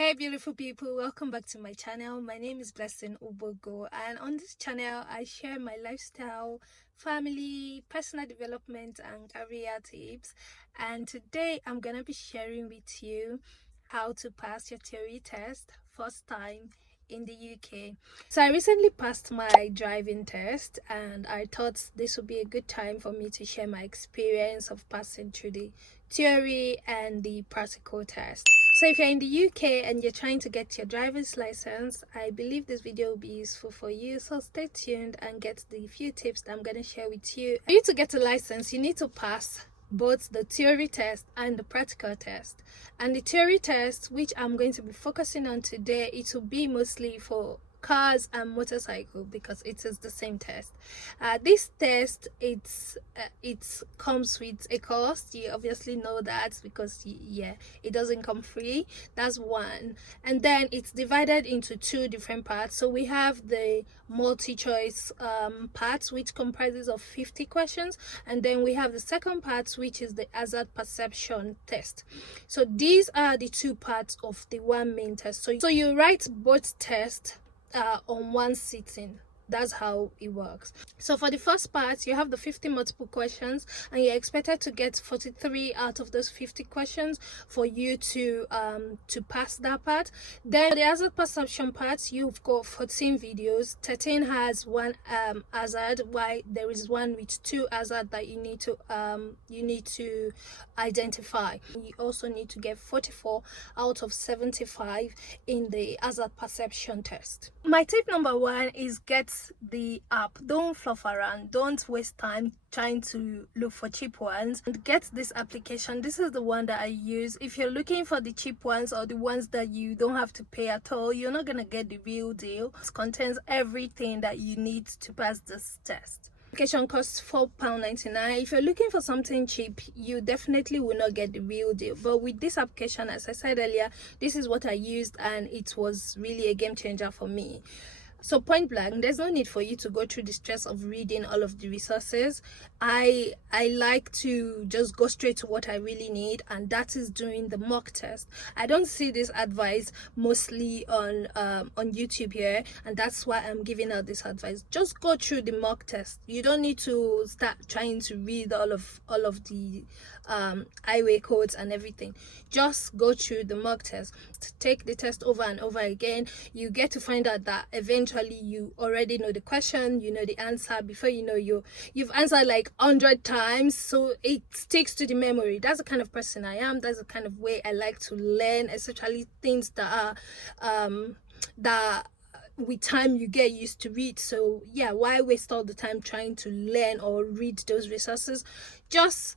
Hey beautiful people, welcome back to my channel. My name is Blessing Ubogo, and on this channel I share my lifestyle, family, personal development and career tips. And today I'm gonna be sharing with you how to pass your theory test first time in the UK. So I recently passed my driving test, and I thought this would be a good time for me to share my experience of passing through the theory and the practical test. So if you're in the UK and you're trying to get your driver's license, I believe this video will be useful for you. So stay tuned and get the few tips that I'm going to share with you. For you to get a license, you need to pass both the theory test and the practical test. And the theory test, which I'm going to be focusing on today, it will be mostly for cars and motorcycle because it is the same test. This test, it comes with a cost. You obviously know that because it doesn't come free. That's one. And then it's divided into two different parts. So we have the multi-choice part, which comprises of 50 questions, and then we have the second part, which is the Ard Perception test. So these are the two parts of the one main test. So you write both tests on one sitting. That's how it works. So for the first part, you have the 50 multiple questions, and you're expected to get 43 out of those 50 questions for you to pass that part. Then the hazard perception part, you've got 14 videos. 13 has one hazard, while there is one with two hazard that you need to identify. You also need to get 44 out of 75 in the hazard perception test. My tip number one is get the app. Don't fluff around, don't waste time trying to look for cheap ones, and get this application. This is the one that I use. If you're looking for the cheap ones or the ones that you don't have to pay at all, you're not gonna get the real deal. It contains everything that you need to pass this test. Application costs £4.99. If you're looking for something cheap, you definitely will not get the real deal. But with this application, as I said earlier, this is what I used, and it was really a game changer for me. So point blank, there's no need for you to go through the stress of reading all of the resources. I like to just go straight to what I really need, and that is doing the mock test. I don't see this advice mostly on YouTube here, and that's why I'm giving out this advice. Just go through the mock test. You don't need to start trying to read all of the IWay codes and everything. Just go through the mock test. Take the test over and over again. You get to find out that eventually you already know the question, you know the answer. Before you know, you've answered like 100 times, so it sticks to the memory. That's the kind of person I am. That's the kind of way I like to learn, especially things that are that with time you get used to read. So yeah, why waste all the time trying to learn or read those resources? Just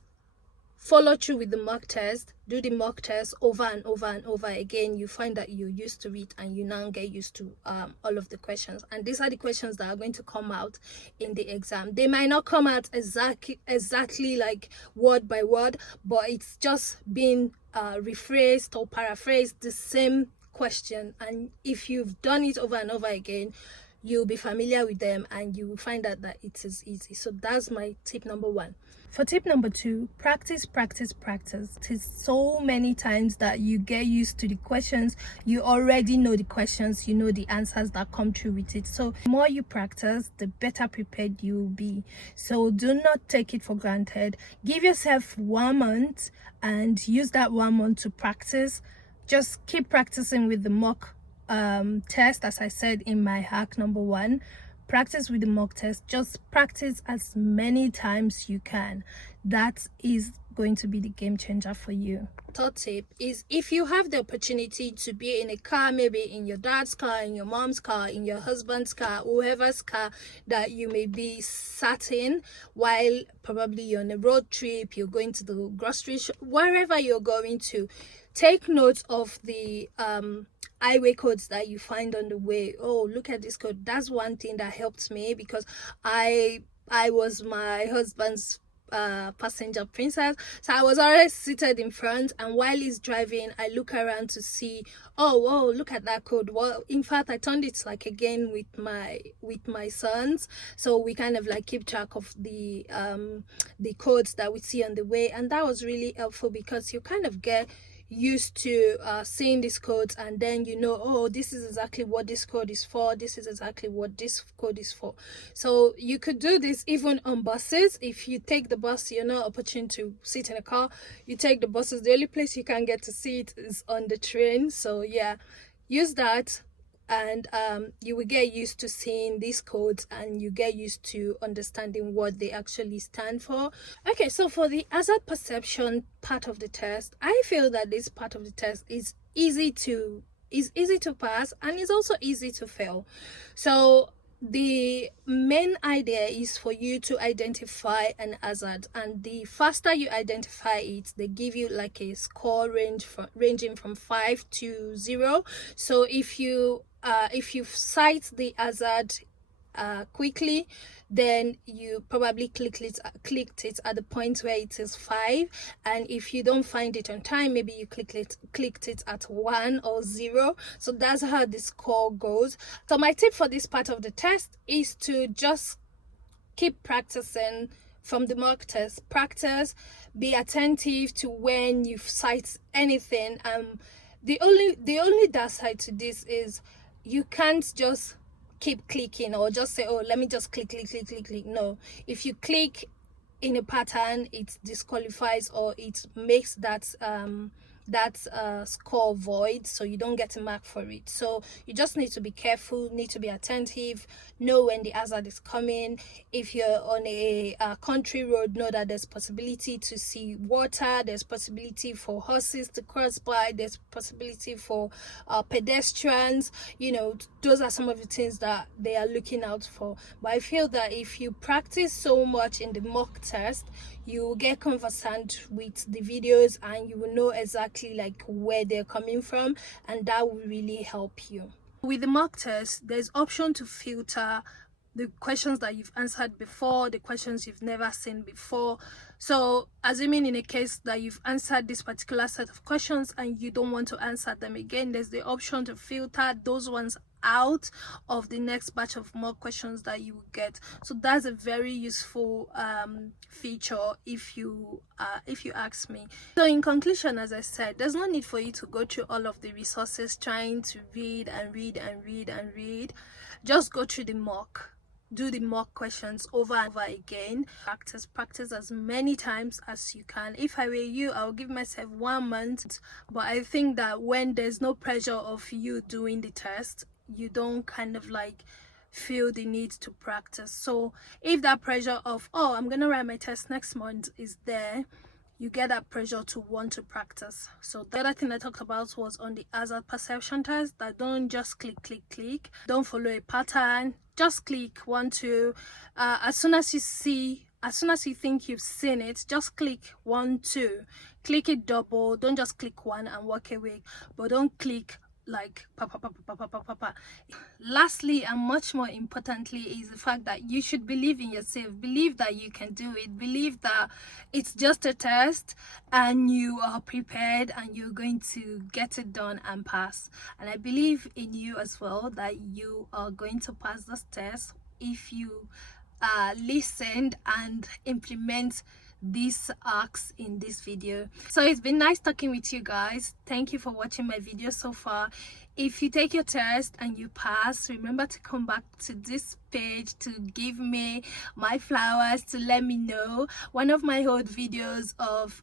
follow through with the mock test. Do the mock test over and over and over again. You find that you're used to it, and you now get used to all of the questions. And these are the questions that are going to come out in the exam. They might not come out exactly like word by word, but it's just been rephrased or paraphrased, the same question. And if you've done it over and over again, you'll be familiar with them, and you will find out that it is easy. So that's my tip number one. For tip number two, practice. It is so many times that you get used to the questions. You already know the questions, you know the answers that come through with it. So the more you practice, the better prepared you will be. So do not take it for granted. Give yourself 1 month and use that 1 month to practice. Just keep practicing with the mock test, as I said in my hack number one. Practice with the mock test. Just practice as many times you can. That is going to be the game changer for you. Third tip is, if you have the opportunity to be in a car, maybe in your dad's car, in your mom's car, in your husband's car, whoever's car that you may be sat in while probably you're on a road trip, you're going to the grocery shop, wherever you're going to, take note of the IWay codes that you find on the way. Oh, look at this code. That's one thing that helped me, because I was my husband's passenger princess, so I was always seated in front, and while he's driving, I look around to see, oh whoa, look at that code. Well, in fact, I turned it like again with my sons, so we kind of like keep track of the codes that we see on the way, and that was really helpful because you kind of get used to seeing these codes, and then you know, oh, this is exactly what this code is for, this is exactly what this code is for. So you could do this even on buses. If you take the bus, you're not opportune to sit in a car, you take the buses, the only place you can get to see it is on the train. So yeah, use that, and you will get used to seeing these codes, and you get used to understanding what they actually stand for. Okay, so for the hazard perception part of the test, I feel that this part of the test is easy to pass, and it's also easy to fail. So the main idea is for you to identify an hazard, and the faster you identify it, they give you like a score ranging from 5 to 0. So if you cite the hazard quickly, then you probably clicked it at the point where it is 5, and if you don't find it on time, maybe you clicked it at 1 or 0. So that's how the score goes. So my tip for this part of the test is to just keep practicing from the mock test. Practice, be attentive to when you cite anything. The only downside to this is you can't just keep clicking or just say, oh, let me just click. No, if you click in a pattern, it disqualifies, or it makes that score void, so you don't get a mark for it. So you just need to be careful, need to be attentive, know when the hazard is coming. If you're on a country road, know that there's possibility to see water, there's possibility for horses to cross by, there's possibility for pedestrians. You know, those are some of the things that they are looking out for. But I feel that if you practice so much in the mock test, you will get conversant with the videos, and you will know exactly like where they're coming from, and that will really help you. With the mock test, there's option to filter the questions that you've answered before, the questions you've never seen before. So assuming in a case that you've answered this particular set of questions and you don't want to answer them again, there's the option to filter those ones out of the next batch of more questions that you will get. So that's a very useful feature if you ask me. So in conclusion, as I said, there's no need for you to go through all of the resources trying to read. Just go through the mock. Do the mock questions over and over again. Practice as many times as you can. If I were you, I would give myself 1 month. But I think that when there's no pressure of you doing the test, you don't kind of like feel the need to practice. So if that pressure of, oh, I'm gonna write my test next month is there, you get that pressure to want to practice. So the other thing I talked about was on the hazard perception test, that don't just click. Don't follow a pattern. Just click 1, 2. As soon as you think you've seen it, just click 1, 2. Click it double. Don't just click 1 and walk away, but don't click like pa. Lastly, and much more importantly, is the fact that you should believe in yourself. Believe that you can do it. Believe that it's just a test and you are prepared and you're going to get it done and pass. And I believe in you as well, that you are going to pass this test if you listened and implement these acts in this video. So it's been nice talking with you guys. Thank you for watching my video so far. If you take your test and you pass, remember to come back to this page to give me my flowers, to let me know. One of my old videos of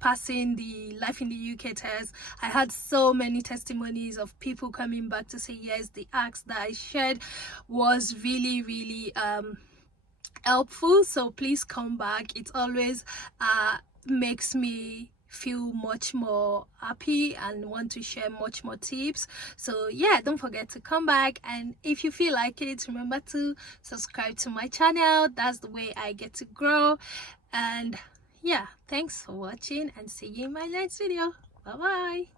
passing the Life in the UK test, I had so many testimonies of people coming back to say yes, the acts that I shared was really helpful. So please come back. It always makes me feel much more happy and want to share much more tips. So yeah, don't forget to come back, and if you feel like it, remember to subscribe to my channel. That's the way I get to grow. And yeah, thanks for watching, and see you in my next video. Bye bye.